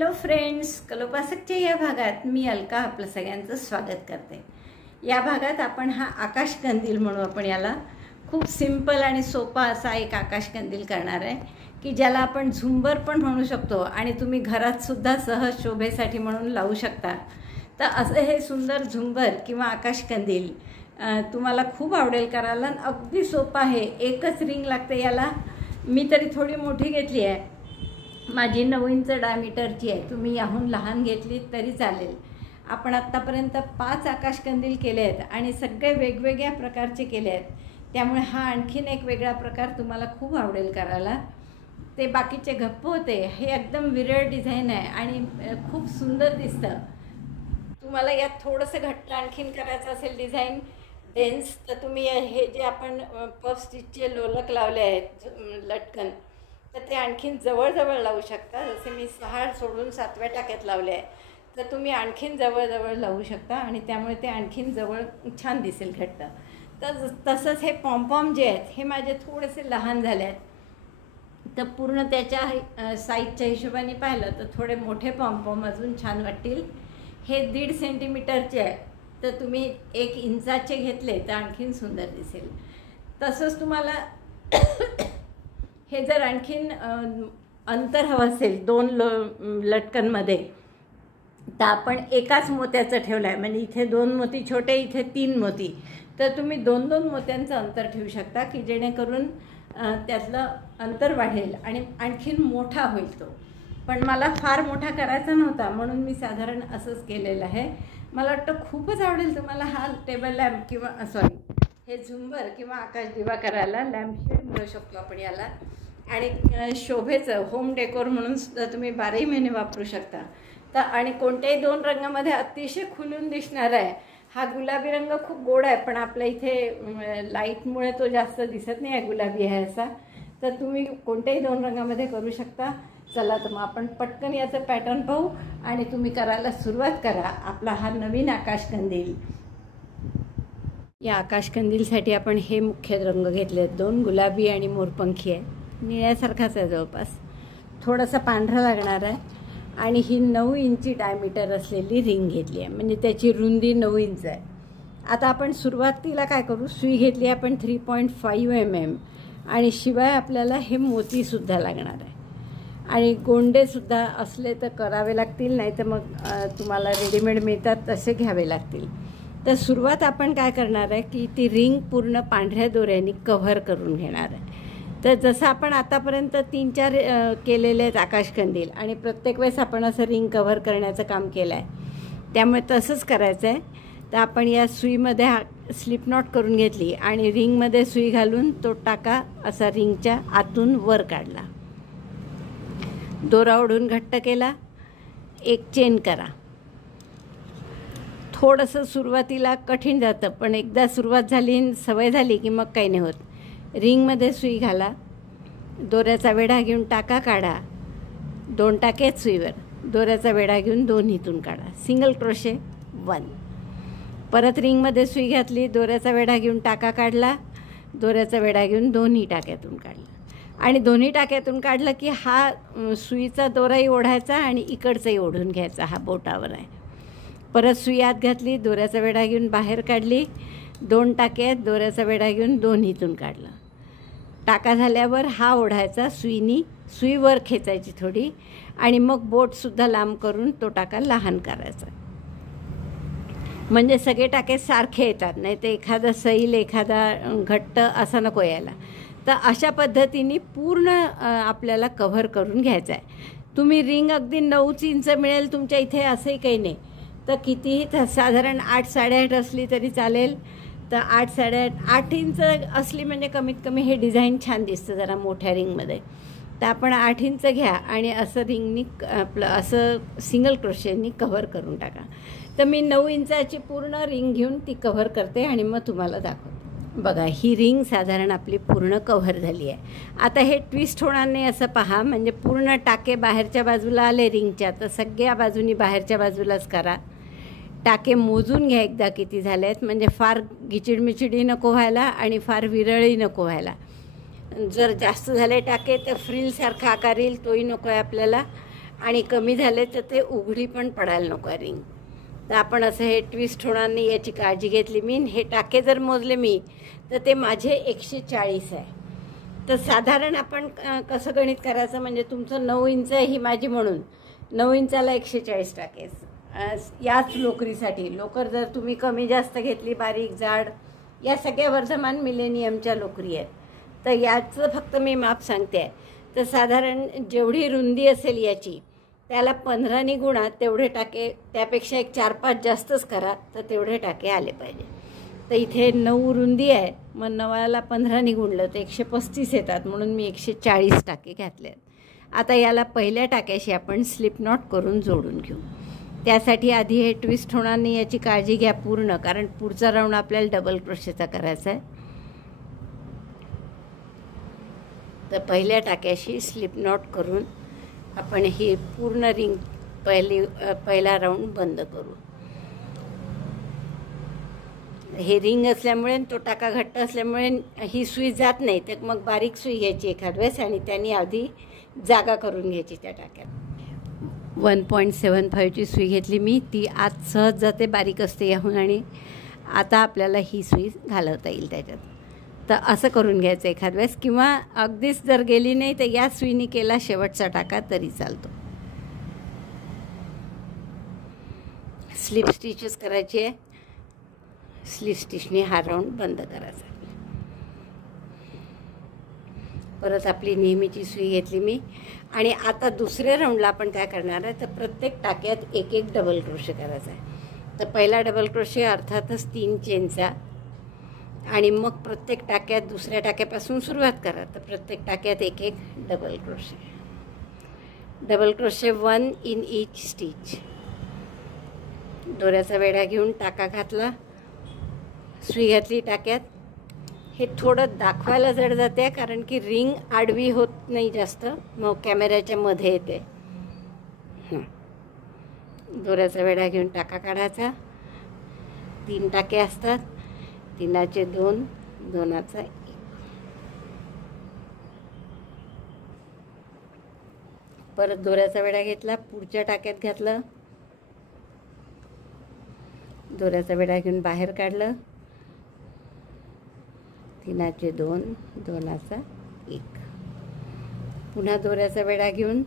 Hello friends, कलोपासकच्या या भागात मी अलका आपलं सगळ्यांचं स्वागत करते। या भागात आपण हा आकाश कंदील म्हणू आपण याला खूप सिंपल आणि सोपा असा एक आकाश कंदील करणार आहे की ज्याला आपण झुंबर पण म्हणू शकतो आणि तुम्ही घरात सुद्धा सहज शोभेसाठी म्हणून लावू शकता। तर असं हे सुंदर झुंबर किंवा आकाश कंदील तुम्हाला खूप आवडेल करायला। अगदी सोपा आहे, एकच रिंग लागते याला। मी तरी थोडी मोठी घेतली आहे, माझी 9 इंच डायमीटरची आहे। तुम्ही याहून लहान घेतली तरी चालेल। आपण आत्तापर्यंत 5 आकाश कंदील केले आहेत आणि सगळे वेगवेगळ्या प्रकारचे केले आहेत, त्यामुळे हा आणखीन एक वेगळा प्रकार तुम्हाला खूप आवडेल करायला। ते बाकीचे गप्प होते, हे एकदम विरळ डिझाईन आहे आणि खूप सुंदर दिसतं। तुम्हाला यात थोडंसं घट्ट आणखीन करायचं असेल डिझाईन डेन्स, तर तुम्ही हे जे आपण पफ स्टिचचे लोलक लावले आहेत लटकन, तर ते आणखीन जवळ लावू शकता। जसे मी 6 सोडून 7व्या टाक्यात लावले आहे, तर तुम्ही आणखीन जवळ लावू शकता आणि त्यामुळे ते आणखीन जवळ छान दिसेल घट्ट। तर तसंच हे पॉम्पॉम जे आहेत हे माझे थोडेसे लहान झाले आहेत, तर पूर्ण त्याच्या साईजच्या हिशोबाने पाहिलं तर थोडे मोठे पॉम्पॉम अजून छान वाटतील। हे 1.5 सेंटीमीटरचे आहे, तर तुम्ही 1 इंचाचे घेतले तर आणखीन सुंदर दिसेल। तसंच तुम्हाला हे जर आणखीन अंतर हवं असेल 2 लटकनमध्ये, तर आपण एकाच मोत्याचं ठेवलं आहे, म्हणजे इथे 2 मोती छोटे, इथे 3 मोती, तर तुम्ही 2-2 मोत्यांचं अंतर ठेवू शकता की जेणेकरून त्यातलं अंतर वाढेल आणि आणखीन मोठा होईल तो। पण मला फार मोठा करायचा नव्हता म्हणून मी साधारण असंच केलेलं आहे। मला वाटतं खूपच आवडेल तुम्हाला हा टेबल लॅम्प किंवा सॉरी हे झुंबर किंवा आकाश दिवा करायला लॅम्पशेड म्हणू शकतो आपण याला। आणि शोभेचं होम डेकोर म्हणून सुद्धा तुम्ही 12ही महिने वापरू शकता। तर आणि कोणत्याही 2 रंगामध्ये अतिशय खुलून दिसणार आहे। हा गुलाबी रंग खूप गोड आहे, पण आपल्या इथे लाईटमुळे तो जास्त दिसत नाही आहे, गुलाबी आहे असा। तर तुम्ही कोणत्याही 2 रंगामध्ये करू शकता। चला तर मग आपण पटकन याचं पॅटर्न पाहू आणि तुम्ही करायला सुरुवात करा आपला हा नवीन आकाश कंदील। या आकाश कंदीलसाठी आपण हे मुख्य रंग घेतले आहेत, 2 गुलाबी आणि मोरपंखी आहे, निळ्यासारखाच आहे जवळपास, थोडासा पांढरा लागणार आहे। आणि ही 9 इंची डायमीटर असलेली रिंग घेतली आहे, म्हणजे त्याची रुंदी 9 इंच आहे। आता आपण सुरुवातीला काय करू, सुई घेतली आपण 3.5 mm आणि शिवाय आपल्याला हे मोतीसुद्धा लागणार आहे आणि गोंडेसुद्धा असले तर करावे लागतील, नाही तर मग तुम्हाला रेडीमेड मिळतात तसे घ्यावे लागतील। तर सुरुवात आपण काय करणार आहे की ती रिंग पूर्ण पांढऱ्या दोऱ्याने कव्हर करून घेणार आहे। तर जसं आपण आतापर्यंत 3-4 केलेले आहेत आकाश कंदील आणि प्रत्येक वेळेस आपण असं रिंग कव्हर करण्याचं काम केलं आहे, त्यामुळे तसंच करायचं आहे। तर आपण या सुईमध्ये स्लिप नॉट करून घेतली आणि रिंगमध्ये सुई घालून तो टाका असा रिंगच्या आतून वर काढला, दोरा ओढून घट्ट केला, एक चेन करा। थोडंसं सुरुवातीला कठीण जातं, पण एकदा सुरुवात झाली सवय झाली की मग काही नाही होत। रिंगमध्ये सुई घाला, दोऱ्याचा वेढा घेऊन टाका काढा, 2 टाके आहेत सुईवर, दोऱ्याचा वेढा घेऊन 2 इथून काढा, सिंगल क्रोशे 1। परत रिंगमध्ये सुई घातली, दोऱ्याचा वेढा घेऊन टाका काढला, दोऱ्याचा वेढा घेऊन 2ही टाक्यातून काढला आणि 2ही टाक्यातून काढलं की हा सुईचा दोराही ओढायचा आणि इकडचाही ओढून घ्यायचा, हा बोटावर आहे। परत सुई आत घातली, दोऱ्याचा वेढा घेऊन बाहेर काढली, 2 टाके आहेत, दोऱ्याचा वेढा घेऊन 2 इथून काढला। टाका झाल्यावर हा ओढायचा सुईनी, सुईवर खेचायची थोडी आणि मग बोटसुद्धा लांब करून तो टाका लहान करायचा, म्हणजे सगळे टाके सारखे येतात, नाही तर एखादा सैल एखादा घट्ट असा नको यायला। तर अशा पद्धतीने पूर्ण आपल्याला कव्हर करून घ्यायचं आहे। तुम्ही रिंग अगदी 9 इंच मिळेल तुमच्या इथे असंही काही नाही, तर कितीही साधारण 8-8.5 असली तरी चालेल। तर 8-8.5 इंच असली म्हणजे कमीत कमी हे डिझाईन छान दिसतं जरा मोठ्या रिंगमध्ये। तर आपण 8 इंच घ्या आणि असं रिंगनी आपलं असं सिंगल क्रोशेनी कव्हर करून टाका। तर मी 9 इंचाची पूर्ण रिंग घेऊन ती कव्हर करते आणि मग तुम्हाला दाखवते। बघा, ही रिंग साधारण आपली पूर्ण कव्हर झाली आहे। आता हे ट्विस्ट होणार नाही असं पहा, म्हणजे पूर्ण टाके बाहेरच्या बाजूला आले रिंगच्या, तर सगळ्या बाजूनी बाहेरच्या बाजूलाच करा। टाके मोजून घ्या एकदा किती झाले आहेत, म्हणजे फार गिचिडमिचिडी नको व्हायला आणि फार विरळही नको व्हायला। जर जास्त झाले टाके तर फ्रिलसारखा आकार येईल, तोही नको आहे आपल्याला। आणि कमी झाले तर ते उघडी पण पडायला नको रिंग. तर आपण असं हे ट्विस्ट होणार नाही याची काळजी घेतली मी. हे टाके जर मोजले मी तर ते माझे 140 आहे. तर साधारण आपण कसं गणित करायचं, म्हणजे तुमचं 9 इंच आहे ही माझी, म्हणून 9 इंचाला 140 टाके याच लोकरीसाठी. लोकर जर तुम्ही कमी जास्त घेतली, बारीक जाड, या सगळ्या वर्धमान मिलेनियमच्या लोकरी आहेत. तर याचं फक्त मी माप सांगते आहे. तर साधारण जेवढी रुंदी असेल याची त्याला 15 गुणा तेवढे टाके, त्यापेक्षा एक 4-5 जास्तच करा तर तेवढे टाके आले पाहिजे. तर इथे 9 रुंदी आहे, मग 9ला 15 गुणलं तर 135 येतात, म्हणून मी 140 टाके घातले आहेत. आता याला पहिल्या टाक्याशी आपण स्लिप नॉट करून जोडून घेऊ. त्यासाठी आधी हे ट्विस्ट होणार नाही याची काळजी घ्या पूर्ण, कारण पुढचा राऊंड आपल्याला डबल क्रोशेचा करायचा आहे. तर पहिल्या टाक्याशी स्लिप नॉट करून आपण ही पूर्ण रिंग पहिला राऊंड बंद करू. हे रिंग असल्यामुळे, तो टाका घट्ट असल्यामुळे ही सुई जात नाही, तर मग बारीक सुई घ्यायची एखाद वेळेस आणि त्यांनी आधी जागा करून घ्यायची त्या टाक्यात. 1.75ची सुई घेतली मी, ती आत सहज जाते, बारीक असते याहून, आणि आता आपल्याला ही सुई घालवता येईल त्याच्यात. तर असं करून घ्यायचं एखाद वेळेस, किंवा अगदीच जर गेली नाही तर या सुईने केला शेवटचा टाका तरी चालतो. स्लिप स्टिचेस करायची आहे. स्लिप स्टिचने हा राऊंड बंद करायचा. परत आपली नेहमीची सुई घेतली मी, आणि आता दुसऱ्या राऊंडला आपण काय करणार आहे, तर प्रत्येक टाक्यात एक एक डबल क्रोशे करायचा आहे. तर पहिला डबल क्रोशे अर्थातच 3 चेनचा, आणि मग प्रत्येक टाक्यात दुसऱ्या टाक्यापासून सुरुवात करा. तर प्रत्येक टाक्यात एक एक double crochet. Double crochet 1 in each stitch. दोऱ्याचा वेढा घेऊन टाका घातला, सुई घातली टाक्यात. हे थोडं दाखवायला जड जाते कारण की रिंग आडवी होत नाही जास्त, मग कॅमेऱ्याच्या मध्ये येते. दोऱ्याचा वेढा घेऊन टाका काढायचा. 3 टाके असतात, 3चे 2, 2चा 1. परत दोऱ्याचा वेढा घेतला, पुढच्या टाक्यात घातलं, दोऱ्याचा वेढा घेऊन बाहेर काढलं, 3चे 2, 2चा 1. पुन्हा दोऱ्याचा वेढा घेऊन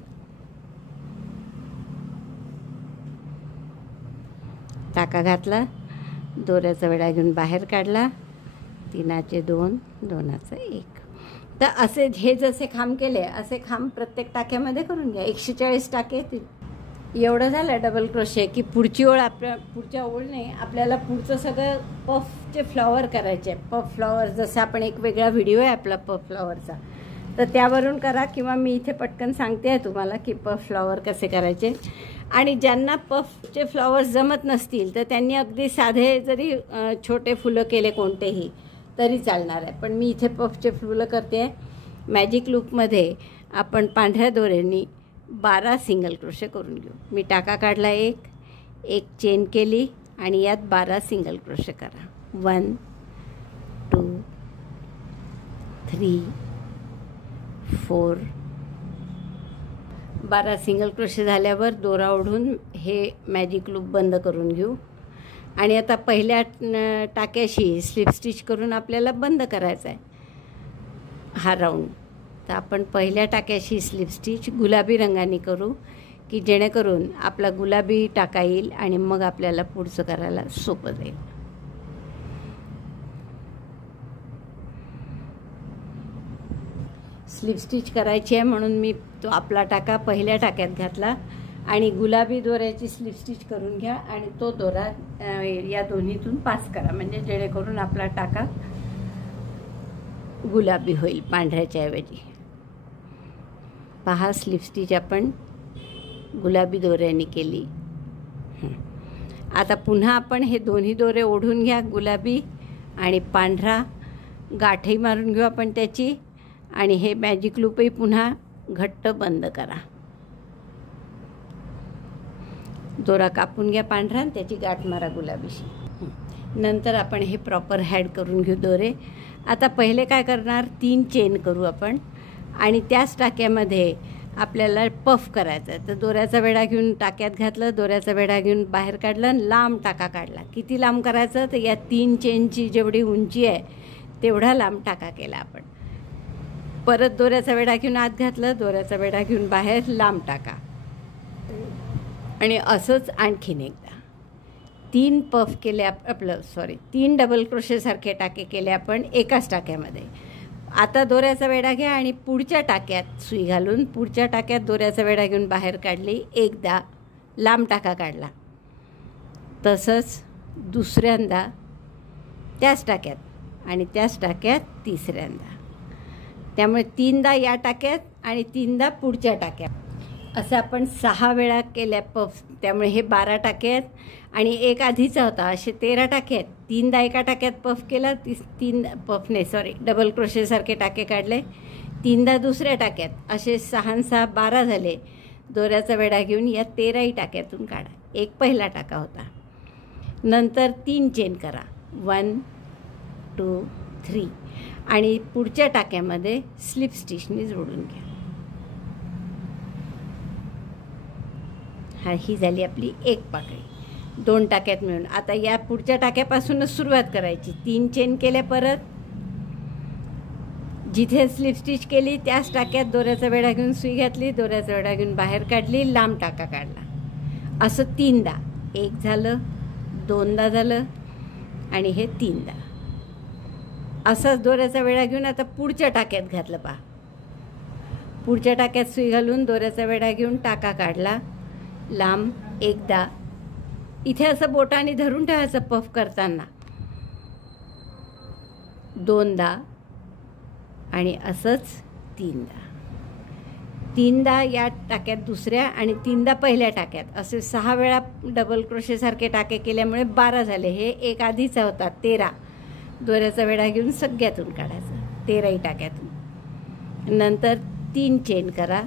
टाका घातला, दोऱ्याचा वेढा घेऊन बाहेर काढला, 3चे 2, 2चा 1. तर असे हे जसे खांब केले असे खांब प्रत्येक टाक्यामध्ये करून घ्या. 140 टाके. एवढं झालं डबल क्रोशे की पुढची ओळ पुढच्या ओळने आपल्याला पुढचं सगळं पफचे फ्लॉवर करायचे. पफ फ्लॉवर जसं आपण एक वेगळा व्हिडिओ आहे आपला पफ फ्लॉवरचा, तर त्यावरून करा, किंवा मी इथे पटकन सांगते आहे तुम्हाला की पफ फ्लॉवर कसे करायचे. आणि ज्यांना पफचे फ्लॉवर्स जमत नसतील तर त्यांनी अगदी साधे जरी छोटे फुलं केले कोणतेही तरी चालणार आहे. पण मी इथे पफचे फुलं करते आहे. मॅजिक लूपमध्ये आपण पांढऱ्या दोऱ्यांनी 12 सिंगल क्रोशे करून घेऊ. मी टाका काढला, एक चेन केली आणि यात 12 सिंगल क्रोशे करा. 1 2 3 4. 12 सिंगल क्रोशे झाल्यावर दोरा ओढून हे मॅजिक लूप बंद करून घेऊ. आणि आता पहिल्या टाक्याशी स्लिप स्टिच करून आपल्याला बंद करायचा आहे हा राऊंड. तर आपण पहिल्या टाक्याशी स्लिप स्टिच गुलाबी रंगाने करू की जेणेकरून आपला गुलाबी टाका येईल आणि मग आपल्याला पुढचं करायला सोपं जाईल. स्लिप स्टिच करायची आहे म्हणून मी तो आपला टाका पहिल्या टाक्यात घातला आणि गुलाबी दोऱ्याची स्लिप स्टिच करून घ्या आणि तो दोरा या दोन्हीतून पास करा, म्हणजे जेणेकरून आपला टाका गुलाबी होईल पांढऱ्याच्या ऐवजी. पहा, स्लिप स्टिच आपण गुलाबी दोऱ्याने केली. आता पुन्हा आपण हे दोन्ही दोरे ओढून घ्या, गुलाबी आणि पांढरा गाठही मारून घेऊ आपण त्याची, आणि हे मॅजिक लूपही पुन्हा घट्ट बंद करा. दोरा कापून घ्या पांढरा आणि त्याची गाठ मारा गुलाबीशी. नंतर आपण हे प्रॉपर हॅड करून घेऊ दोरे. आता पहिले काय करणार, 3 चेन करू आपण आणि त्याच टाक्यामध्ये आपल्याला पफ करायचं आहे. तर दोऱ्याचा वेढा घेऊन टाक्यात घातलं, दोऱ्याचा वेढा घेऊन बाहेर काढलं, लांब टाका काढला. किती लांब करायचं? तर या 3 चेनची जेवढी उंची आहे तेवढा लांब टाका केला आपण. परत दोऱ्याचा वेढा घेऊन आत घातलं, दोऱ्याचा वेढा घेऊन बाहेर लांब टाका. आणि असंच आणखीन एकदा 3 पफ केले. 3 डबल क्रोशेसारखे टाके केले आपण एकाच टाक्यामध्ये. आता दोऱ्याचा वेढा घ्या आणि पुढच्या टाक्यात सुई घालून पुढच्या टाक्यात दोऱ्याचा वेढा घेऊन बाहेर काढली, एकदा लांब टाका काढला. तसंच दुसऱ्यांदा त्याच टाक्यात आणि त्याच टाक्यात तिसऱ्यांदा. त्यामुळे 3दा या टाक्यात आणि 3दा पुढच्या टाक्यात, असं आपण 6 वेळा केल्या पफ. त्यामुळे हे 12 टाके आहेत आणि एक आधीचा होता, असे 13 टाके आहेत. 3दा एका टाक्यात पफ केला, 3 डबल क्रोशेसारखे टाके काढले, 3दा दुसऱ्या टाक्यात, असे 6 आणि 6 12 झाले. दोऱ्याचा वेढा घेऊन या 13ही टाक्यातून काढा. एक पहिला टाका होता. नंतर 3 चेन करा, 1 2 3 आणि पुढच्या टाक्यामध्ये स्लिप स्टिचनी जोडून घ्या. ही झाली आपली एक पाकळी 2 टाक्यात मिळून. आता या पुढच्या टाक्यापासूनच सुरुवात करायची. 3 चेन केल्या, परत जिथे स्लिप स्टिच केली त्याच टाक्यात दोऱ्याचा वेढा घेऊन सुई घातली, दोऱ्याचा वेढा घेऊन बाहेर काढली, लांब टाका काढला. असं 3दा. एक झालं, 2दा झालं आणि हे 3दा. असंच दोऱ्याचा वेढा घेऊन आता पुढच्या टाक्यात घातलं. पहा, पुढच्या टाक्यात सुई घालून दोऱ्याचा वेढा घेऊन टाका काढला, लांब एकदा. इथे असं बोटाने धरून ठेवायचं पफ करताना. 2दा आणि असंच 3दा. 3दा या टाक्यात दुसऱ्या आणि 3दा पहिल्या टाक्यात, असे 6 वेळा डबल क्रोशेसारखे टाके केल्यामुळे 12 झाले. हे एक आधीचा होता 13. दोऱ्याचा वेढा घेऊन सगळ्यातून काढायचं, 13ही टाक्यातून. नंतर 3 चेन करा,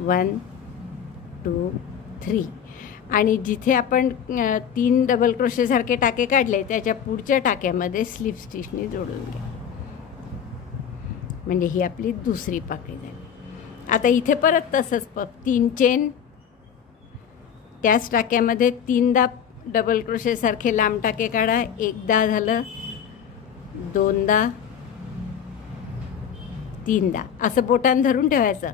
1 2 3 आणि जिथे आपण 3 डबल क्रोशेसारखे टाके काढले त्याच्या पुढच्या टाक्यामध्ये स्लिप स्टिचनी जोडून घ्या. म्हणजे ही आपली दुसरी पाकळी झाली. आता इथे परत तसंच पफ, 3 चेन, त्याच टाक्यामध्ये 3दा डबल क्रोशेसारखे लांब टाके काढा. एकदा झालं, 2दा, 3दा. असं बोटान धरून ठेवायचं.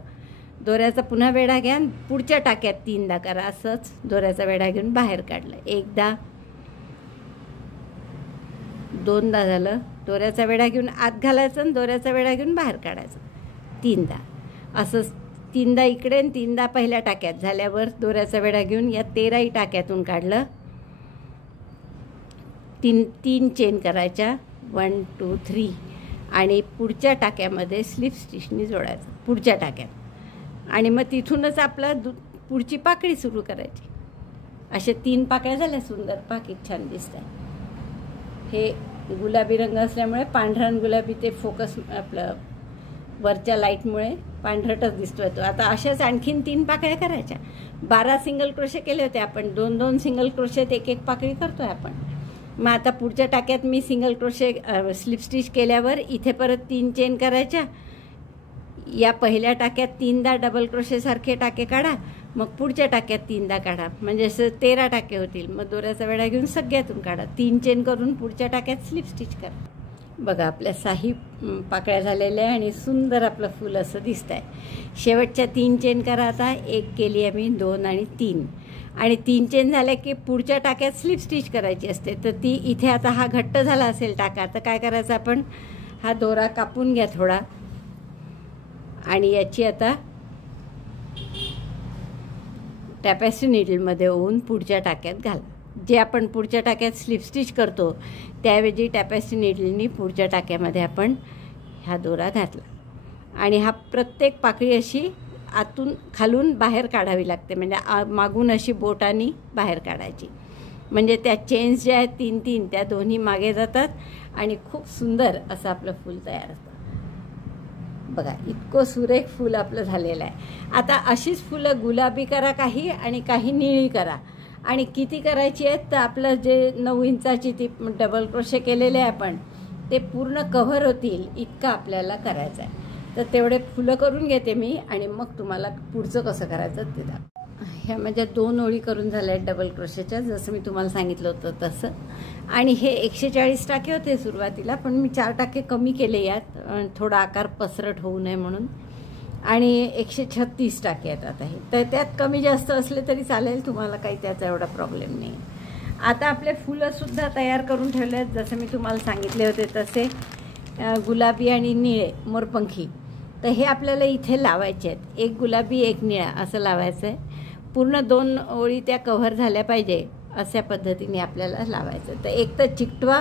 दोऱ्याचा पुन्हा वेढा घ्या, पुढच्या टाक्यात 3दा करा. असंच दोऱ्याचा वेढा घेऊन बाहेर काढलं, एकदा, 2दा झालं. दोऱ्याचा वेढा घेऊन आत घालायचं आणि दोऱ्याचा वेढा घेऊन बाहेर काढायचं, 3दा. असंच 3दा इकडे आणि 3दा पहिल्या टाक्यात झाल्यावर दोऱ्याचा वेढा घेऊन या 13ही टाक्यातून काढलं. 3 चेन करायच्या, 1 2 3 आणि पुढच्या टाक्यामध्ये स्लिप स्टिचनी जोडायचं पुढच्या टाक्यात. आणि मग तिथूनच आपलं पुढची पाकळी सुरू करायची. असे 3 पाकळ्या झाल्या. सुंदर पाकिट छान दिसत आहे. हे गुलाबी रंग असल्यामुळे पांढरा आणि गुलाबी ते फोकस आपलं वरच्या लाईटमुळे पांढरटच दिसतोय तो. आता अशाच आणखीन 3 पाकळ्या करायच्या. 12 सिंगल क्रोशे केले होते आपण. 2-2 सिंगल क्रोशेत एक पाकळी करतोय आपण. मग आता पुढच्या टाक्यात मी सिंगल क्रोशे स्लिप स्टिच केल्यावर इथे परत 3 चेन करायच्या. या पहिल्या टाक्यात 3दा डबल क्रोशेसारखे टाके काढा, मग पुढच्या टाक्यात 3दा काढा, म्हणजे असं 13 टाके होतील. मग दोऱ्याचा वेढा घेऊन सगळ्यातून काढा. 3 चेन करून पुढच्या टाक्यात स्लिप स्टिच करा. बघा, आपल्या 6 पाकळ्या झालेल्या आहे आणि सुंदर आपलं फूल असं दिसत आहे. शेवटच्या 3 चेन करा. आता एक केली आहे मी, 2 आणि 3 आणि 3 चेन झाल्या की पुढच्या टाक्यात स्लिप स्टिच करायची असते. तर ती इथे आता हा घट्ट झाला असेल टाका. तर काय करायचं आपण, हा दोरा कापून घ्या थोडा आणि याची आता टॅपेस्ट्री नीडलमध्ये ओवून पुढच्या टाक्यात घाला. जे आपण पुढच्या टाक्यात स्लिप स्टिच करतो त्याऐवजी टॅपेस्ट्री नीडलनी पुढच्या टाक्यामध्ये आपण हा दोरा घातला. आणि हा प्रत्येक पाकळी अशी आतून खालून बाहेर काढावी लागते, म्हणजे मागून अशी बोटानी बाहेर काढायची. म्हणजे त्या चेन्स ज्या आहेत 3-3 त्या दोन्ही मागे जातात आणि खूप सुंदर असं आपलं फूल तयार होतं. बघा, इतकं सुरेख फूल आपलं झालेलं आहे. आता अशीच फुलं गुलाबी करा काही आणि काही निळी करा. आणि किती करायची आहेत तर आपलं जे 9 इंचाची ती डबल क्रोशे केलेले आहे आपण ते पूर्ण कव्हर होतील इतकं आपल्याला करायचं आहे. तर तेवढे फुलं करून घेते मी आणि मग तुम्हाला पुढचं कसं करायचं ते दाखव. ह्या माझ्या 2 ओळी करून झाल्या आहेत डबल क्रोशेच्या, जसं मी तुम्हाला सांगितलं होतं तसं. आणि हे 140 टाके होते सुरुवातीला, पण मी 4 टाके कमी केले यात, थोडा आकार पसरट होऊ नये म्हणून. आणि 136 टाके आहेत आता हे. तर त्यात कमी जास्त असले तरी चालेल, तुम्हाला काही त्याचा एवढा प्रॉब्लेम नाही. आता आपले फुलंसुद्धा तयार करून ठेवले आहेत, जसं मी तुम्हाला सांगितले होते तसे गुलाबी आणि निळे मोरपंखी. तर हे आपल्याला इथे लावायचे आहेत, एक गुलाबी एक निळा असं लावायचं आहे. पूर्ण 2 ओळी त्या कव्हर झाल्या पाहिजे अशा पद्धतीने आपल्याला लावायचं. तर एक तर चिकटवा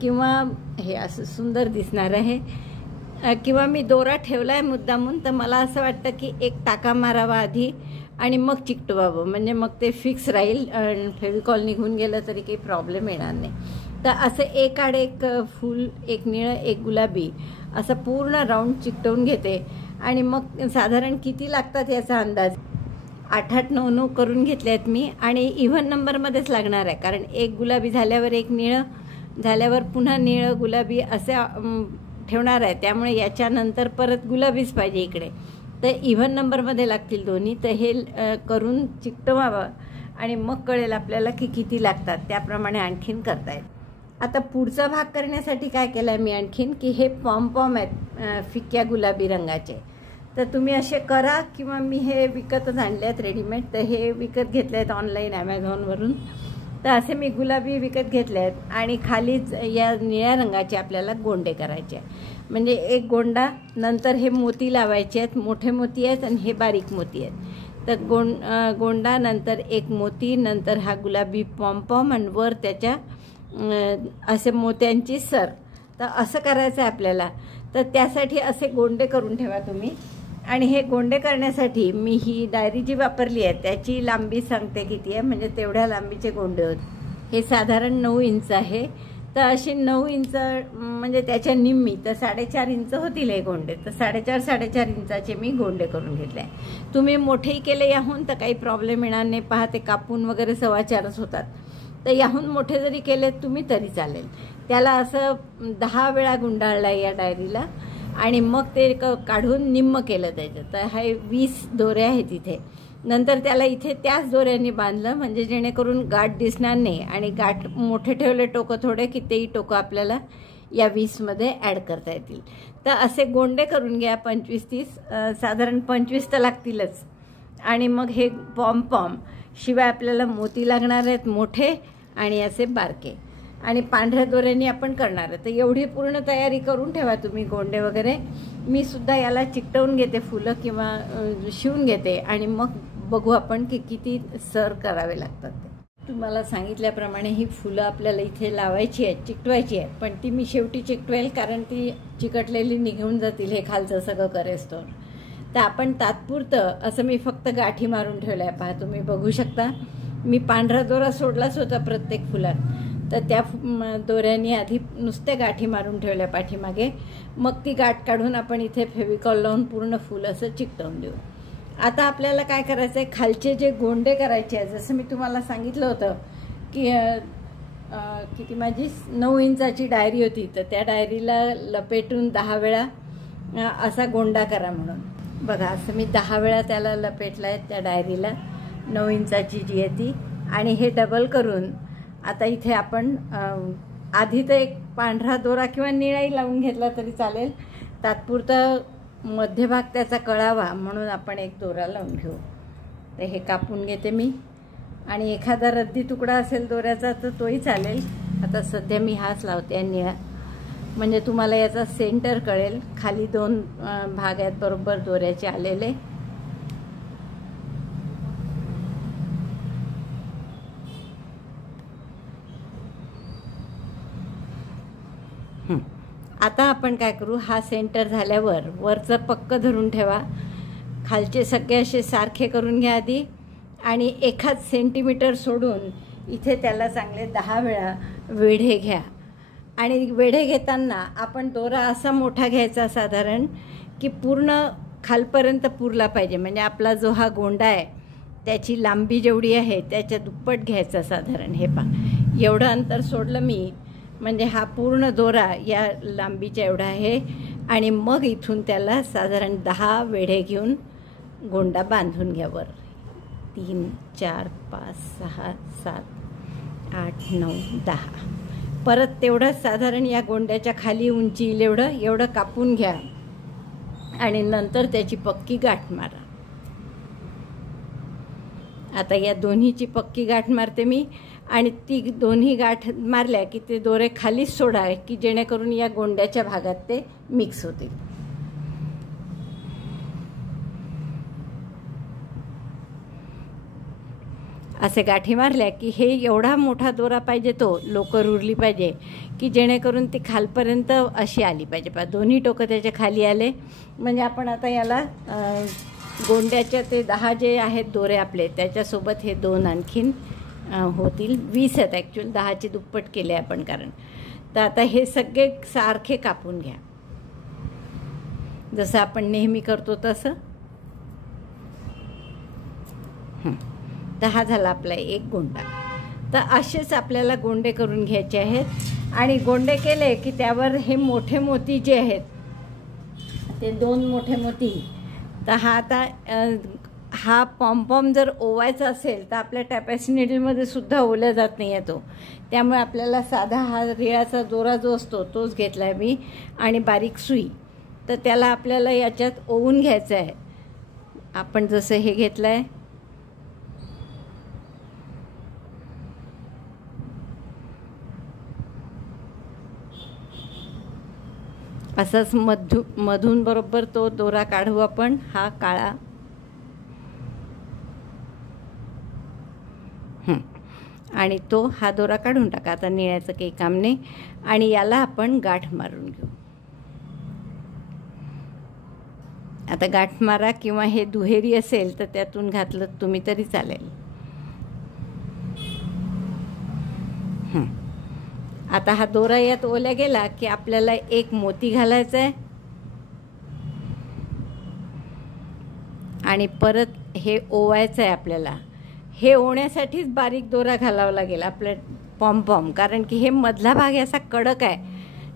किंवा हे असं सुंदर दिसणार आहे, किंवा मी दोरा ठेवला आहे मुद्दामून, तर मला असं वाटतं की एक टाका मारावा आधी आणि मग चिकटवावं, म्हणजे मग ते फिक्स राहील. फेविकॉल निघून गेलं तरी काही प्रॉब्लेम येणार नाही. तर असं एक आड एक फूल, एक निळं एक गुलाबी असं पूर्ण राऊंड चिकटवून घेते. आणि मग साधारण किती लागतात याचा अंदाज 8-8, 9-9 करून घेतले आहेत मी. आणि इव्हन नंबरमध्येच लागणार आहे, कारण एक गुलाबी झाल्यावर एक निळं, झाल्यावर पुन्हा निळं गुलाबी असं ठेवणार आहे. त्यामुळे याच्यानंतर परत गुलाबीच पाहिजे इकडे, तर इव्हन नंबरमध्ये लागतील दोन्ही. तर हे करून चिकटवावं आणि मग कळेल आपल्याला की किती लागतात, त्याप्रमाणे आणखीन करतायत. आता पुढचा भाग करण्यासाठी काय केलं आहे मी आणखीन, की हे पॉम आहेत फिक्या गुलाबी रंगाचे. तर तुम्ही असे करा, किंवा मी हे विकतच आणले आहेत रेडीमेड. तर हे विकत घेतले आहेत ऑनलाईन ॲमेझॉनवरून. तर असे मी गुलाबी विकत घेतले आहेत. आणि खालीच या निळ्या रंगाचे आपल्याला गोंडे करायचे, म्हणजे एक गोंडा, नंतर हे मोती लावायचे आहेत. मोठे मोती आहेत आणि हे बारीक मोती आहेत. तर गोंडा, नंतर एक मोती, नंतर हा गुलाबी पॉम आणि वर त्याच्या असे मोत्यांची सर. तर असं करायचं आहे आपल्याला. तर त्यासाठी असे गोंडे करून ठेवा तुम्ही. आणि हे गोंडे करण्यासाठी मी ही डायरी जी वापरली आहे त्याची लांबी सांगते किती आहे, म्हणजे तेवढ्या लांबीचे गोंडे होते. हे साधारण 9 इंच आहे. तर असे 9 इंच म्हणजे त्याच्या निम्मी, तर 4.5 इंच होतील हे गोंडे. तर 4.5 इंचाचे मी गोंडे करून घेतले आहे. तुम्ही मोठेही केले याहून तर काही प्रॉब्लेम येणार नाही. पहा ते कापून वगैरे 4.25 होतात. तर याहून मोठे जरी केले तुम्ही तरी चालेल. त्याला असं 10 वेळा गुंडाळला या डायरीला. आणि मग ते काढून निम्म केलं त्याचं. तर हे 20 दोऱ्या आहेत इथे. नंतर त्याला इथे त्याच दोऱ्यांनी बांधलं, म्हणजे जेणेकरून गाठ दिसणार नाही. आणि गाठ मोठे ठेवले टोकं थोडे की तेही टोकं आपल्याला या 20मध्ये ॲड करता येतील. तर असे गोंडे करून घ्या 25-30, साधारण 25 तर लागतीलच. आणि मग हे पॉम शिवाय आपल्याला मोती लागणार आहेत मोठे आणि असे बारके, आणि पांढऱ्या दोऱ्यांनी आपण करणार आहे. तर एवढी पूर्ण तयारी करून ठेवा तुम्ही गोंडे वगैरे. मी सुद्धा याला चिकटवून घेते फुलं, किंवा शिवून घेते, आणि मग बघू आपण की किती सर करावे लागतात ते. तुम्हाला सांगितल्याप्रमाणे ही फुलं आपल्याला इथे लावायची आहेत, चिकटवायची आहे. पण ती मी शेवटी चिकटवेल, कारण ती चिकटलेली निघून जातील हे खालचं सगळं करेस्तोवर. तर आपण तात्पुरतं असं मी फक्त गाठी मारून ठेवल्या आहे. पहा तुम्ही बघू शकता, मी पांढरा दोरा सोडलाच होता प्रत्येक फुलात. तर त्या दोऱ्यांनी आधी नुसत्या गाठी मारून ठेवल्या पाठीमागे. मग ती गाठ काढून आपण इथे फेविकॉल लावून पूर्ण फुल असं चिकटवून देऊ. आता आपल्याला काय करायचं आहे, खालचे जे गोंडे करायचे आहेत, जसं मी तुम्हाला सांगितलं होतं की किती माझी 9 इंचाची डायरी होती, तर त्या डायरीला लपेटून 10 वेळा असा गोंडा करा म्हणून. बघा असं मी 10 वेळा त्याला लपेटला आहे त्या डायरीला, 9 इंचाची जी आहे ती. आणि हे डबल करून आता इथे आपण आधी तर एक पांढरा दोरा किंवा निळाही लावून घेतला तरी चालेल. तात्पुरता मध्यभाग त्याचा कळावा म्हणून आपण एक दोरा लावून घेऊ. तर हे कापून घेते मी, आणि एखादा रद्दी तुकडा असेल दोऱ्याचा तर तोही चालेल. आता सध्या मी हाच लावते निळा, म्हणजे तुम्हाला याचा सेंटर कळेल. खाली 2 भाग आहेत बरोबर दोऱ्याचे आलेले. आता आपण काय करू, हा सेंटर झाल्यावर वरचं पक्क धरून ठेवा, खालचे सगळे असे सारखे करून घ्या आधी, आणि 1 सेंटीमीटर सोडून इथे त्याला चांगले 10 वेळा वेढे घ्या. आणि वेढे घेताना आपण दोरा असा मोठा घ्यायचा साधारण की पूर्ण खालपर्यंत पुरला पाहिजे. म्हणजे आपला जो हा गोंडा आहे त्याची लांबी जेवढी आहे त्याच्या दुप्पट घ्यायचा साधारण. हे पहा एवढं अंतर सोडलं मी, म्हणजे हा पूर्ण दोरा या लांबीच्या एवढा आहे. आणि मग इथून त्याला साधारण 10 वेढे घेऊन गोंडा बांधून घ्या वर. 3 4 5 6 7 8 9 10. परत तेवढं साधारण या गोंड्याच्या खाली उंची येईल एवढं कापून घ्या आणि नंतर त्याची पक्की गाठ मारा. आता या दोन्हीची पक्की गाठ मारते मी आणि ती दोन्ही गाठ मारल्या की ते दोरे खालीच सोडा की जेणेकरून या गोंड्याच्या भागात ते मिक्स होतील. असे गाठी मारल्या की हे एवढा मोठा दोरा पाहिजे, तो लोकर उरली पाहिजे की जेणेकरून ती खालपर्यंत अशी आली पाहिजे. दोन्ही टोकं त्याच्या खाली आले म्हणजे आपण आता याला गोंड्याच्या ते 10 जे आहेत दोरे आपले त्याच्यासोबत हे 2 आणखीन होतील. 20 आहेत ॲक्च्युअल, 10चे दुप्पट केले आपण कारण. तर आता हे सगळे सारखे कापून घ्या जसं आपण नेहमी करतो तसं. तर हा झाला आपला एक गोंडा. तर असेच आपल्याला गोंडे करून घ्यायचे आहेत आणि गोंडे केले की त्यावर हे मोठे मोती जे आहेत ते 2 मोठे मोती. तर हा आता हा पॉम्पॉम जर ओवायचा असेल तर आपल्या टॅपेस्ट्री नीडलमध्ये सुद्धा ओवल्या जात नाही आहे तो. त्यामुळे आपल्याला साधा हा रिळाचा दोरा जो असतो तोच घेतला आहे मी आणि बारीक सुई. तर त्याला आपल्याला याच्यात ओवून घ्यायचं आहे. आपण जसं हे घेतलं आहे असंच मधून बरोबर तो दोरा काढू आपण, हा काळा. आणि तो हा दोरा काढून टाका. आता निळ्याचं काही काम नाही. आणि याला आपण गाठ मारून घेऊ. आता गाठ मारा किंवा हे दुहेरी असेल तर त्यातून घातलं तुम्ही तरी चालेल. आता हा दोरा यात ओल्या गेला की आपल्याला एक मोती घालायचा आहे आणि परत हे ओवायचं आहे आपल्याला. हे ओवण्यासाठीच बारीक दोरा घालावा लागेल आपल्या पॉम्पॉम, कारण की हे मधला भाग असा कडक आहे,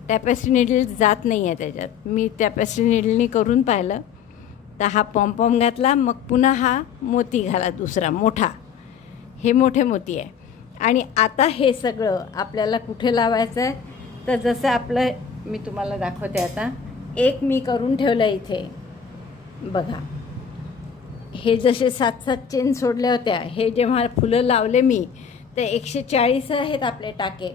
टॅपेस्ट्री नीडल जात नाही आहे त्याच्यात. मी टॅपेस्ट्री नीडलनी करून पाहिलं. तर हा पॉम्पॉम घातला, मग पुन्हा हा मोती घाला दुसरा मोठा. हे मोठे मोती आहे. आणि आता हे सगळं आपल्याला कुठे लावायचं आहे तर जसं आपलं मी तुम्हाला दाखवते. आता एक मी करून ठेवलं इथे बघा. हे जसे 7-7 चेन सोडल्या होत्या, हे जेव्हा फुलं लावले मी ते 140 आहेत आपले टाके.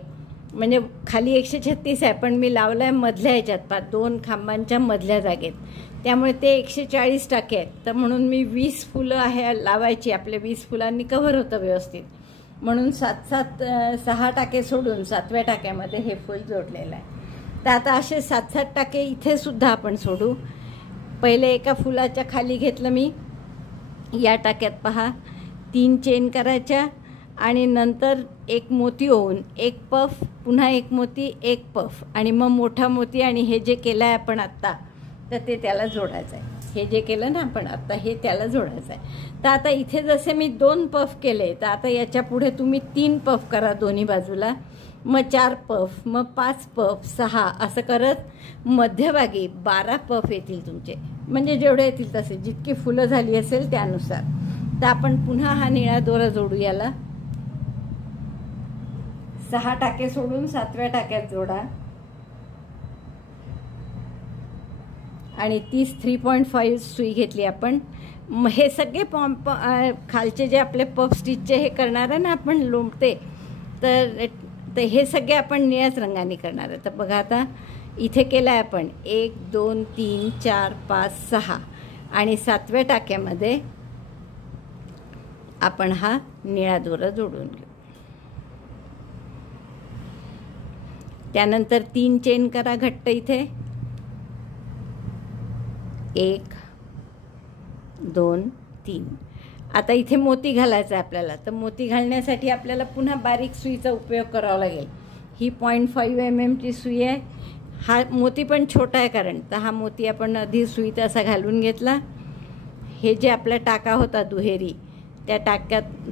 म्हणजे खाली 136 आहे पण मी लावलं आहे मधल्या ह्याच्यात 2 खांबांच्या मधल्या जागेत. त्यामुळे ते 140 टाके आहेत. तर म्हणून मी 20 फुलं आहे लावायची. आपले 20 फुलांनी कव्हर होतं व्यवस्थित. म्हणून 6 टाके सोडून 7व्या टाक्यामध्ये हे फूल जोडलेलं आहे. तर आता असे 7-7 टाके इथे सुद्धा आपण सोडू. पहिले एका फुलाच्या खाली घेतलं मी. या टाक्यात पहा 3 चेन करायच्या आणि नंतर एक मोती होऊन एक पफ, पुन्हा एक मोती, एक पफ आणि मग मोठा मोती. आणि हे जे केलं आहे आपण आत्ता तर ते त्याला जोडायचं आहे. हे जे केलं ना आपण आत्ता हे त्याला जोडायचं आहे. तर आता इथे जसे मी 2 पफ केले तर आता याच्या पुढे तुम्ही 3 पफ करा दोन्ही बाजूला, मग 4 पफ, मग 5 पफ, 6 असं करत मध्यभागी 12 पफ येतील तुमचे. म्हणजे जेवढे येतील तसे, जितकी फुलं झाली असेल त्यानुसार. तर आपण पुन्हा हा निळा दोरा जोडू याला. 6 टाके सोडून 7व्या टाक्यात जोडा आणि 3.5 सुई घेतली आपण. हे सगळे खालचे जे आपले पफ स्टिचचे हे करणार आहे ना आपण लोंबते, तर हे सगळे आपण निळ्याच रंगाने करणार आहे. तर बघा आता इथे केलं आहे आपण 1 2 3 4 5 6 आणि 7व्या टाक्यामध्ये आपण हा निळा दोरा जोडून घेऊ. त्यानंतर 3 चेन करा घट्ट इथे. 1 2 3. आता इथे मोती घालायचा आहे आपल्याला. तर मोती घालण्यासाठी आपल्याला पुन्हा बारीक सुईचा उपयोग करावा लागेल. ही 0.5 mm ची सुई आहे. हा मोती पण छोटा आहे कारण. तर हा मोती आपण आधी सुईत असा घालून घेतला. हे जे आपला टाका होता दुहेरी, त्या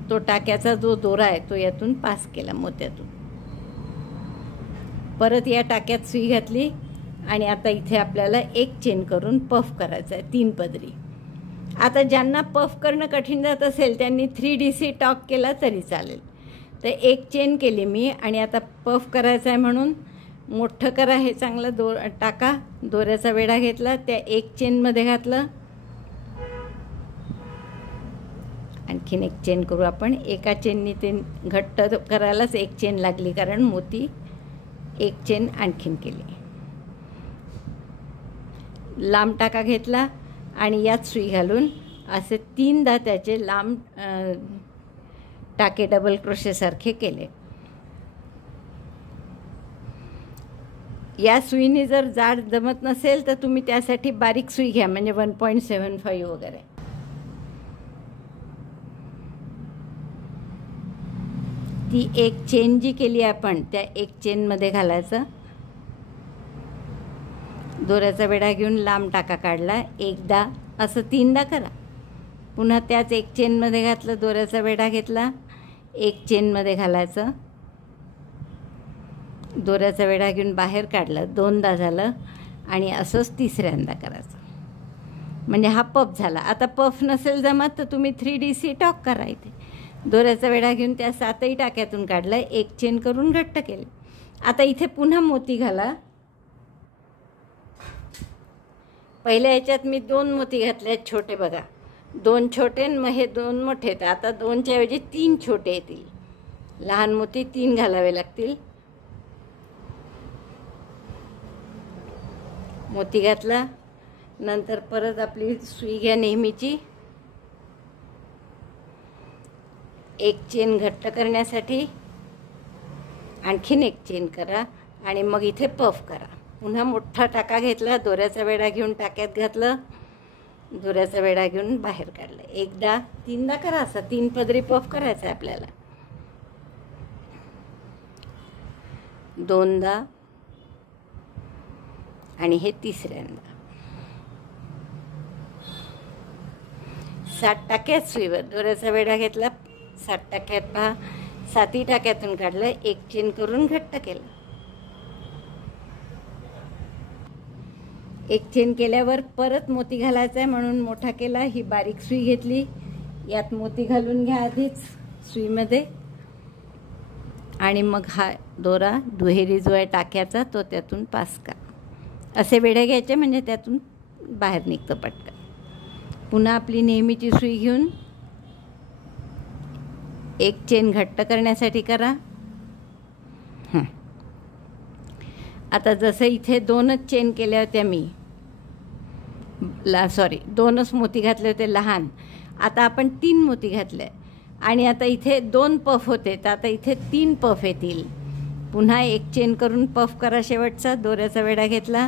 टाक्याचा जो दोरा आहे तो यातून पास केला मोत्यातून. परत या टाक्यात सुई घातली आणि आता इथे आपल्याला एक चेन करून पफ करायचं आहे 3 पदरी. आता ज्यांना पफ करणं कठीण जात असेल त्यांनी 3DC टॉक केला तरी चालेल. तर एक चेन केली मी आणि आता पफ करायचं आहे म्हणून मोठं करा हे चांगलं टाका. दोऱ्याचा वेढा घेतला, त्या एक चेनमध्ये घातलं, आणखीन एक चेन करू आपण. एका चेननी ते घट्ट करायलाच एक चेन लागली कारण मोती. एक चेन आणखीन केली, लांब टाका घेतला आणि यात सुई घालून असे 3दा त्याचे लांब टाके डबल क्रोशेसारखे केले. या सुईने जर जाड जमत नसेल तर तुम्ही त्यासाठी बारीक सुई घ्या, म्हणजे 1.75 वगैरे. ती एक चेन जी केली आपण त्या एक चेनमध्ये घालायचं. दोऱ्याचा वेढा घेऊन लांब टाका काढला, एकदा, असं 3दा करा. पुन्हा त्याच एक चेनमध्ये घातलं, दोऱ्याचा वेढा घेतला, एक चेनमध्ये घालायचं, दोऱ्याचा वेढा घेऊन बाहेर काढलं, 2दा झालं आणि असंच 3ऱ्यांदा करायचं. म्हणजे हा पफ झाला. आता पफ नसेल जमत तर तुम्ही 3DC टॉक करा. इथे दोऱ्याचा वेढा घेऊन त्या 7ही टाक्यातून काढलं, एक चेन करून घट्ट केले. आता इथे पुन्हा मोती घाला. पहिल्या ह्याच्यात मी 2 मोती घातले आहेत छोटे, बघा 2 छोटे मग हे 2 मोठे. तर आता 2च्या ऐवजी 3 छोटे येतील. लहान मोती 3 घालावे लागतील. मोती घातला, नंतर परत आपली सुई घ्या नेहमीची. एक चेन घट्ट करण्यासाठी आणखीन एक चेन करा आणि मग इथे पफ करा. पुन्हा मोठा टाका घेतला, दोऱ्याचा वेढा घेऊन टाक्यात घातलं, दोऱ्याचा वेढा घेऊन बाहेर काढलं. एकदा, 3दा करा. असा 3 पदरी पफ करायचा आहे आपल्याला. 2दा आणि हे 3ऱ्यांदा. 7 टाक्यात सुईवर दोऱ्याचा वेढा घेतला, 7 टाक्यात पहा, 7ही टाक्यातून काढलं, एक चेन करून घट्ट केलं. एक चेन केल्यावर परत मोती घालायचा आहे म्हणून मोठा केला. ही बारीक सुई घेतली, यात मोती घालून घ्या आधीच सुईमध्ये आणि मग हा दोरा दुहेरी जो आहे टाक्याचा तो त्यातून पास करा. असे वेढे घ्यायचे म्हणजे त्यातून बाहेर निघतं पटकन. पुन्हा आपली नेहमीची सुई घेऊन एक चेन घट्ट करण्यासाठी करा. आता जसं इथे 2च चेन केल्या होत्या मी, 2च मोती घातले होते लहान. आता आपण 3 मोती घातले आणि आता इथे 2 पफ होते, तर आता इथे 3 पफ येतील. पुन्हा एक चेन करून पफ करा. शेवटचा दोऱ्याचा वेढा घेतला,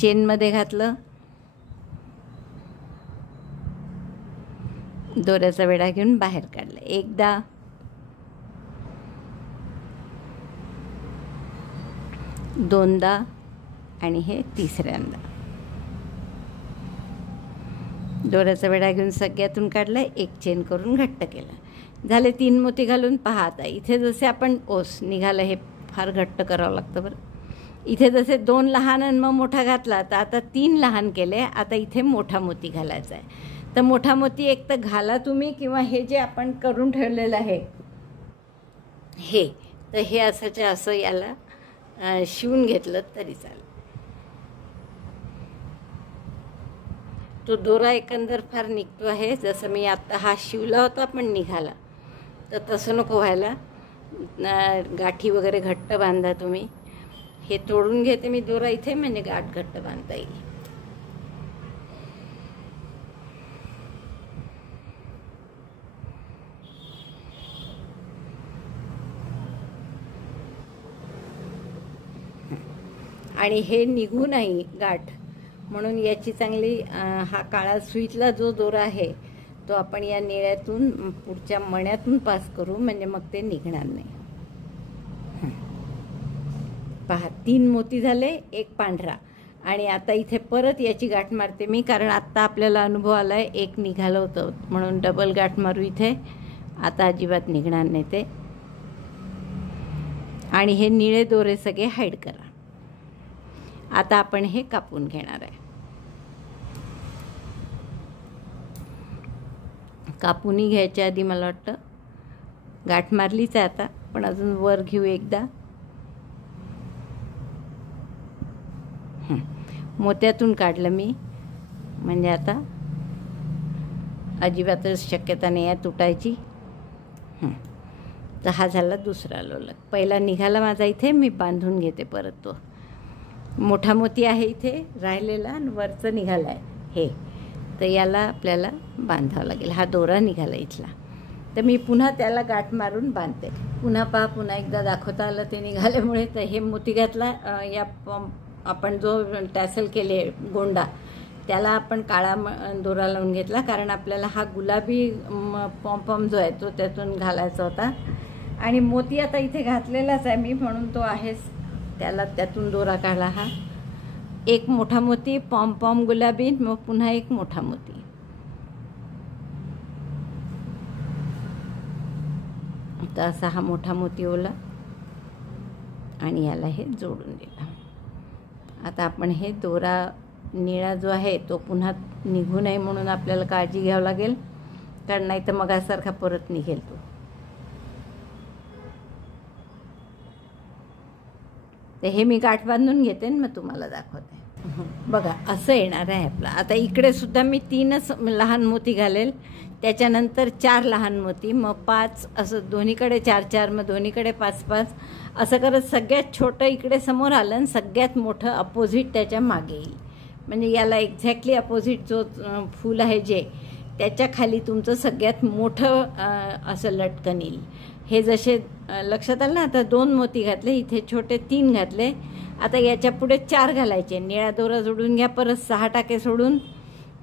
चेनमध्ये घातलं, दोऱ्याचा वेढा घेऊन बाहेर काढलं. एकदा, 2दा आणि हे 3ऱ्यांदा. दोऱ्याचा वेढा घेऊन सगळ्यातून काढलं, एक चेन करून घट्ट केलं. झाले 3 मोती घालून. पहा आता इथे जसे आपण ओस निघालं, हे फार घट्ट करावं लागतं बरं. इथे जसे 2 लहान आणि मग मोठा घातला, तर आता 3 लहान केले. आता इथे मोठा मोती घालायचा आहे. तर मोठा मोती एक तर घाला तुम्ही, किंवा हे जे आपण करून ठेवलेलं आहे हे, तर हे असंच्या असं याला शिवून घेतलं तरी चालेल. तो दोरा एकंदर फार निघतो आहे. जसं मी आता हा शिवला होता पण निघाला, तर तसं नको व्हायला. गाठी वगैरे घट्ट बांधा तुम्ही. हे तोडून घेते मी दोरा इथे, म्हणजे गाठ घट्ट बांधता येईल. आणि हे निघू नाही गाठ, म्हणून याची चांगली हा काळा सुईतला जो दोरा आहे तो आपण या निळ्यातून पुढच्या मण्यातून पास करू, म्हणजे मग ते निघणार नाही. पहा 3 मोती झाले, एक पांढरा. आणि आता इथे परत याची गाठ मारते मी, कारण आत्ता आपल्याला अनुभव आला आहे एक निघालं होतं, म्हणून डबल गाठ मारू इथे. आता अजिबात निघणार नाही ते. आणि हे निळे दोरे सगळे हाईड करा. आता आपण हे कापून घेणार आहे. कापूनही घ्यायच्या आधी मला वाटतं गाठ मारलीच आहे आता, पण अजून वर घेऊ एकदा. मोत्यातून काढलं मी, म्हणजे आता अजिबातच शक्यता नाही आहे तुटायची. तर हा झाला दुसरा लोलक. पहिला निघाला माझा इथे, मी बांधून घेते परत. तो मोठा मोती आहे इथे राहिलेला आणि वरचं निघाला आहे हे, तर याला आपल्याला बांधावं लागेल. हा दोरा निघाला इथला, तर मी पुन्हा त्याला गाठ मारून बांधते. पुन्हा एकदा दाखवता आलं ते निघाल्यामुळे. तर हे मोती घातला, या आपण जो टॅसल केले गोंडा त्याला आपण काळा दोरा लावून घेतला, कारण आपल्याला हा गुलाबी पॉम्पॉम जो आहे तो त्यातून घालायचा होता. आणि मोती आता इथे घातलेलाच आहे मी, म्हणून तो आहेच, त्याला त्यातून दोरा काढला. हा एक मोठा मोती, पॉम्पॉम गुलाबी, मग पुन्हा एक मोठा मोती. तर असा हा मोठा मोती ओला आणि याला हे जोडून दिला. आता आपण हे दोरा निळा जो आहे तो पुन्हा निघू नये म्हणून आपल्याला काळजी घ्यावं लागेल, कारण नाही तर मगासारखा परत निघेल तो. ते हे मी गाठ बांधून घेते आणि मग तुम्हाला दाखवते. बघा असं येणार आहे आपलं. आता इकडे सुद्धा मी 3च लहान मोती घालेल, त्याच्यानंतर 4 लहान मोती, मग 5, असं दोन्हीकडे 4-4, मग दोन्हीकडे 5-5, असं करत सगळ्यात छोटं इकडे समोर आलं आणि सगळ्यात मोठं अपोजिट त्याच्या मागे येईल. म्हणजे याला एक्झॅक्टली अपोजिट जो फूल आहे जे, त्याच्या खाली तुमचं सगळ्यात मोठं असं लटकन येईल. हे जसे लक्षात आलं ना, आता 2 मोती घातले, इथे छोटे 3 घातले. आता याच्या पुढे 4 घालायचे. निळा दोरा जोडून घ्या, परत 6 टाके सोडून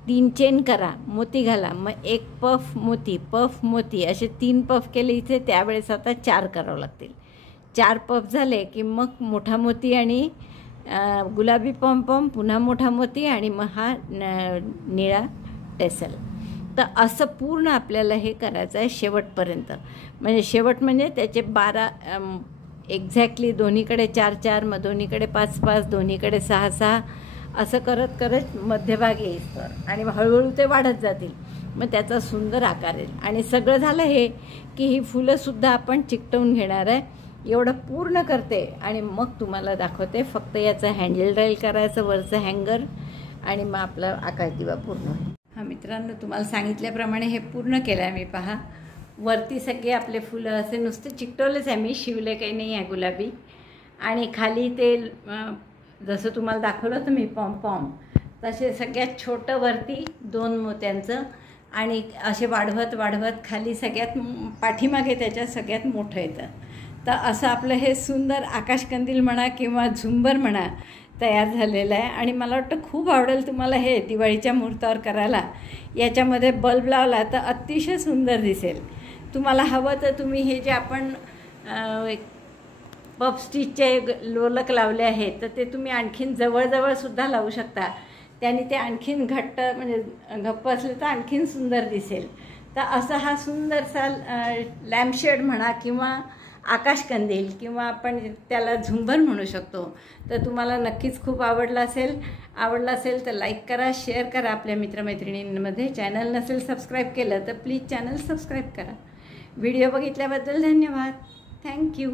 3 चेन करा, मोती घाला, मग 1 पफ मोती, असे 3 पफ केले इथे. त्यावेळेस आता 4 करावं लागतील. 4 पफ झाले की मग मोठा मोती आणि गुलाबी पॉम्पॉम, पुन्हा मोठा मोती आणि मग हा निळा टेसल. तर असं पूर्ण आपल्याला हे करायचं आहे शेवटपर्यंत. म्हणजे शेवट म्हणजे त्याचे 12 एक्झॅक्टली, दोन्हीकडे 4-4, मग दोन्हीकडे 5-5, दोन्हीकडे 6-6, असं करत करत मध्यभागी येईल. आणि हळूहळू ते वाढत जातील, मग त्याचा सुंदर आकार येईल. आणि सगळं झालं हे की ही फुलंसुद्धा आपण चिकटवून घेणार आहे. एवढं पूर्ण करते आणि मग तुम्हाला दाखवते. फक्त याचं हँडल ड्राईल करायचं, वरचं हँगर, आणि मग आपला आकाश दिवा पूर्ण होईल. हा मित्रांनो, तुम्हाला सांगितल्याप्रमाणे हे पूर्ण केलं आहे मी. पहा, वरती सगळे आपले फुलं असे नुसते चिकटवलेच आहे मी, शिवले काही नाही आहे गुलाबी. आणि खाली ते जसं तुम्हाला दाखवलं होतं मी पॉम्पॉम, तसे सगळ्यात छोटं वरती 2 मोत्यांचं, आणि असे वाढवत वाढवत खाली सगळ्यात पाठीमागे त्याच्या सगळ्यात मोठं येतं. तर असं आपलं हे सुंदर आकाशकंदील म्हणा किंवा झुंबर म्हणा तयार झालेलं आहे. आणि मला वाटतं खूप आवडेल तुम्हाला हे दिवाळीच्या मुहूर्तावर करायला. याच्यामध्ये बल्ब लावला तर अतिशय सुंदर दिसेल. तुम्हाला हवं तर तुम्ही हे जे आपण पफ स्टिचचे लोलक लावले आहेत तर ते तुम्ही आणखीन जवळजवळसुद्धा लावू शकता. त्याने ते आणखीन घट्ट, म्हणजे गप्प असले तर आणखीन सुंदर दिसेल. तर असा हा सुंदरसा लॅम्पशेड म्हणा किंवा आकाशकंदील किंवा आपण त्याला झुंबर म्हणू शकतो. तर तुम्हाला नक्कीच खूप आवडला असेल तर लाईक करा, शेअर करा आपल्या मित्रमैत्रिणींमध्ये. चॅनल नसेल सबस्क्राईब केलं तर प्लीज चॅनल सबस्क्राईब करा. व्हिडिओ बघितल्याबद्दल धन्यवाद. थँक्यू.